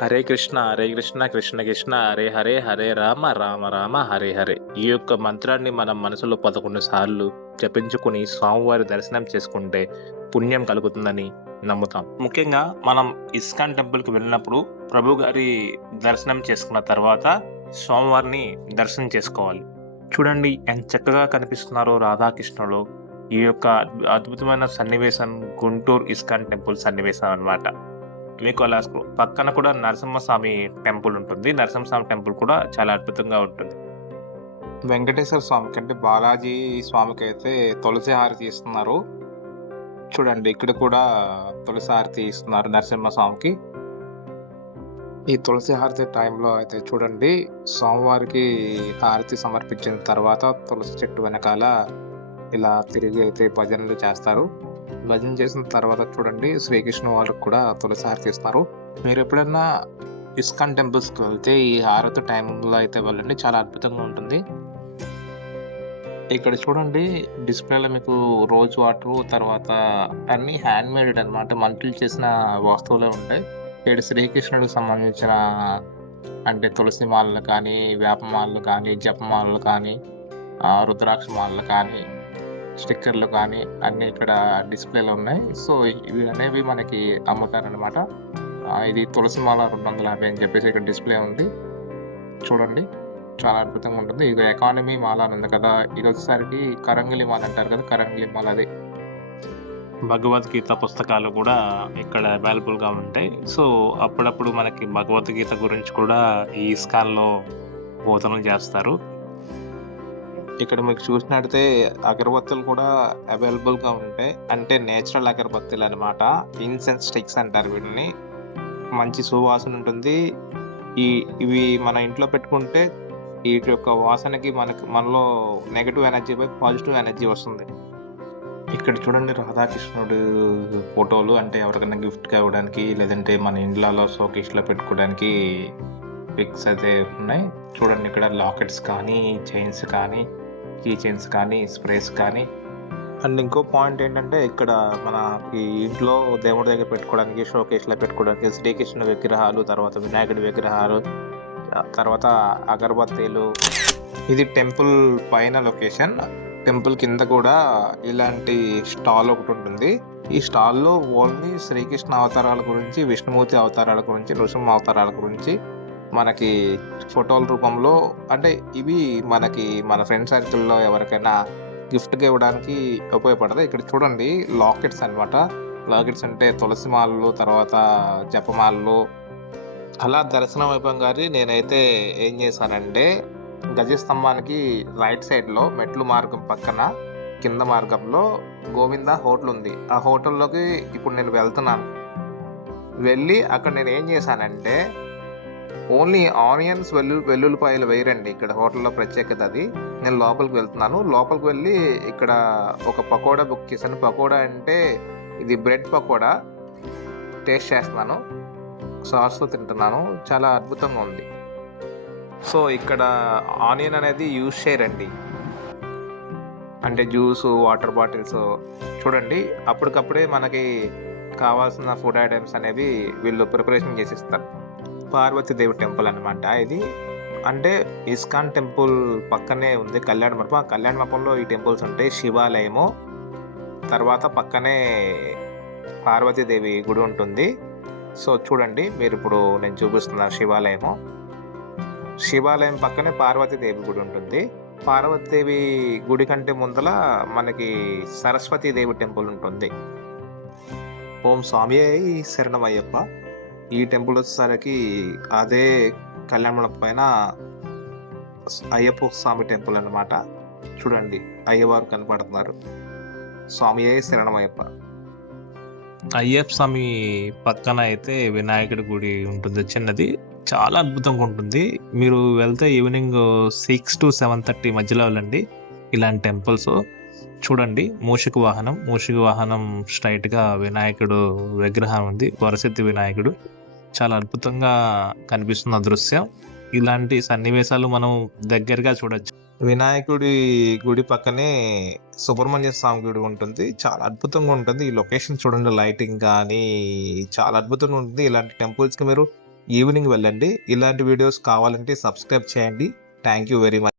హరే కృష్ణ కృష్ణ కృష్ణ హరే హరే హరే రామ రామ రామ హరే హరే. ఈ యొక్క మంత్రాన్ని మనం మనసులో 11 సార్లు జపించుకుని స్వామివారి దర్శనం చేసుకుంటే పుణ్యం కలుగుతుందని నమ్ముతాం. ముఖ్యంగా మనం ఇస్కాన్ టెంపుల్కి వెళ్ళినప్పుడు ప్రభు గారి దర్శనం చేసుకున్న తర్వాత స్వామివారిని దర్శనం చేసుకోవాలి. చూడండి ఎంత చక్కగా కనిపిస్తున్నారో రాధాకృష్ణులు. ఈ యొక్క అద్భుతమైన సన్నివేశం గుంటూరు ఇస్కాన్ టెంపుల్ సన్నివేశం అన్నమాట. మీకు అలా పక్కన కూడా నరసింహస్వామి టెంపుల్ ఉంటుంది. నరసింహస్వామి టెంపుల్ కూడా చాలా అద్భుతంగా ఉంటుంది. వెంకటేశ్వర స్వామికి అంటే బాలాజీ స్వామికి అయితే తులసి హారతి ఇస్తున్నారు. చూడండి ఇక్కడ కూడా తులసి హారతి ఇస్తున్నారు నరసింహస్వామికి. ఈ తులసి హారతి టైంలో అయితే చూడండి స్వామివారికి హారతి సమర్పించిన తర్వాత తులసి చెట్టు వెనకాల ఇలా తిరిగి అయితే భజనలు చేస్తారు. భజన చేసిన తర్వాత చూడండి శ్రీకృష్ణ వాళ్ళకి కూడా తులసి హారతి ఇస్తారు. మీరు ఎప్పుడైనా ఇస్కాన్ టెంపుల్స్కి వెళ్తే ఈ హారతి టైంలో అయితే వెళ్ళండి, చాలా అద్భుతంగా ఉంటుంది. ఇక్కడ చూడండి డిస్ప్లేలో మీకు రోజ్ వాటర్ తర్వాత అన్ని హ్యాండ్ మేడ్ అనమాట, మనుషులు చేసిన వస్తువులే ఉంటాయి. ఇక్కడ శ్రీకృష్ణుడికి సంబంధించిన అంటే తులసి మాలలు కానీ, వేప మాలలు కానీ, జపమాలలు కానీ, రుద్రాక్ష మాలలు కానీ, స్టిక్కర్లు కానీ అన్ని ఇక్కడ డిస్ప్లేలో ఉన్నాయి. సో ఇవి అనేవి మనకి అమ్ముతారనమాట. ఇది తులసి మాల 250 అని చెప్పేసి ఇక్కడ డిస్ప్లే ఉంది. చూడండి చాలా అద్భుతంగా ఉంటుంది. ఇది ఎకానమీ మాల అని ఉంది కదా, ఇది వచ్చేసరికి కరంగిలి మాల అంటారు కదా, కరంగిలి మాల అది. భగవద్గీత పుస్తకాలు కూడా ఇక్కడ అవైలబుల్గా ఉంటాయి. సో అప్పుడప్పుడు మనకి భగవద్గీత గురించి కూడా ఈ ఇస్కాన్లో బోధనలు చేస్తారు. ఇక్కడ మీకు చూసినట్టయితే అగరబత్తులు కూడా అవైలబుల్గా ఉంటాయి. అంటే నేచురల్ అగరబత్తులు అనమాట, ఇన్సెన్స్ స్టిక్స్ అంటారు వీటిని. మంచి సువాసన ఉంటుంది. ఇవి మన ఇంట్లో పెట్టుకుంటే వీటి యొక్క వాసనకి మనలో నెగటివ్ ఎనర్జీ పోయి పాజిటివ్ ఎనర్జీ వస్తుంది. ఇక్కడ చూడండి రాధాకృష్ణుడు ఫోటోలు, అంటే ఎవరికైనా గిఫ్ట్గా ఇవ్వడానికి లేదంటే మన ఇండ్లలో షోకేస్లో పెట్టుకోవడానికి పిక్స్ అయితే ఉన్నాయి. చూడండి ఇక్కడ లాకెట్స్ కానీ, చైన్స్ కానీ, కీ చైన్స్ కానీ, స్ప్రేస్ కానీ. అండ్ ఇంకో పాయింట్ ఏంటంటే ఇక్కడ మనకి ఇంట్లో దేవుడి దగ్గర పెట్టుకోవడానికి, షోకేస్లో పెట్టుకోవడానికి శ్రీకృష్ణ విగ్రహాలు, తర్వాత వినాయకుడి విగ్రహాలు, తర్వాత అగరబత్తీలు. ఇది టెంపుల్ పైన లొకేషన్. టెంపుల్ కింద కూడా ఇలాంటి స్టాల్ ఒకటి ఉంటుంది. ఈ స్టాల్లో ఓన్లీ శ్రీకృష్ణ అవతారాల గురించి, విష్ణుమూర్తి అవతారాల గురించి, నృసింహ అవతారాల గురించి మనకి ఫోటోల రూపంలో, అంటే ఇవి మనకి మన ఫ్రెండ్ సర్కిల్లో ఎవరికైనా గిఫ్ట్గా ఇవ్వడానికి ఉపయోగపడుతుంది. ఇక్కడ చూడండి లాకెట్స్ అనమాట. లాకెట్స్ అంటే తులసి మాలలు, తర్వాత జపమాలలు. అలా దర్శనం అయిపోగానే నేనైతే ఏం చేశానంటే గజస్తంభానికి రైట్ సైడ్లో మెట్లు మార్గం పక్కన కింద మార్గంలో గోవింద హోటల్ ఉంది. ఆ హోటల్లోకి ఇప్పుడు నేను వెళ్తున్నాను. వెళ్ళి అక్కడ నేను ఏం చేశానంటే ఓన్లీ ఆనియన్స్, వెల్లుల్లిపాయలు వేయరండి ఇక్కడ హోటల్లో ప్రత్యేకత అది. నేను లోపలికి వెళ్తున్నాను. లోపలికి వెళ్ళి ఇక్కడ ఒక పకోడా బుక్ చేశాను. పకోడా అంటే ఇది బ్రెడ్ పకోడా. టేస్ట్ చేస్తున్నాను, సాస్తో తింటున్నాను, చాలా అద్భుతంగా ఉంది. సో ఇక్కడ ఆనియన్ అనేది యూజ్ చేయరండి, అంటే జ్యూస్, వాటర్ బాటిల్స్. చూడండి అప్పటికప్పుడే మనకి కావాల్సిన ఫుడ్ ఐటమ్స్ అనేవి వీళ్ళు ప్రిపరేషన్ చేసిస్తారు. పార్వతీదేవి టెంపుల్ అనమాట ఇది. అంటే ఇస్కాన్ టెంపుల్ పక్కనే ఉంది కళ్యాణ మండపం. ఆ కళ్యాణ మండపంలో ఈ టెంపుల్స్ ఉంటాయి. శివాలయము, తర్వాత పక్కనే పార్వతీదేవి గుడి ఉంటుంది. సో చూడండి మీరు ఇప్పుడు నేను చూపిస్తున్న శివాలయము. శివాలయం పక్కనే పార్వతీదేవి గుడి ఉంటుంది. పార్వతీదేవి గుడి కంటే ముందల మనకి సరస్వతీదేవి టెంపుల్ ఉంటుంది. ఓం స్వామి శరణమయ్యప్ప. ఈ టెంపుల్ వచ్చేసరికి అదే కళ్యాణ మండపం పైన అయ్యప్ప స్వామి టెంపుల్ అనమాట. చూడండి అయ్యవారు కనపడుతున్నారు. స్వామి శరణమయ్యప్ప. అయ్యప్ప స్వామి పక్కన అయితే వినాయకుడి గుడి ఉంటుంది చిన్నది, చాలా అద్భుతంగా ఉంటుంది. మీరు వెళ్తే ఈవినింగ్ 6 to 7:30 మధ్యలో వెళ్ళండి. ఇలాంటి టెంపుల్స్ చూడండి. మూషిక వాహనం స్ట్రైట్గా వినాయకుడు విగ్రహం ఉంది, వరసిద్ధి వినాయకుడు. చాలా అద్భుతంగా కనిపిస్తున్న దృశ్యం. ఇలాంటి సన్నివేశాలు మనం దగ్గరగా చూడొచ్చు. వినాయకుడి గుడి పక్కనే సుబ్రహ్మణ్య స్వామి గుడి ఉంటుంది. చాలా అద్భుతంగా ఉంటుంది. ఈ లొకేషన్ చూడండి, లైటింగ్ కానీ చాలా అద్భుతంగా ఉంటుంది. ఇలాంటి టెంపుల్స్కి మీరు ఈవినింగ్ వెళ్ళండి. ఇలాంటి వీడియోస్ కావాలంటే సబ్స్క్రైబ్ చేయండి. Thank you very much.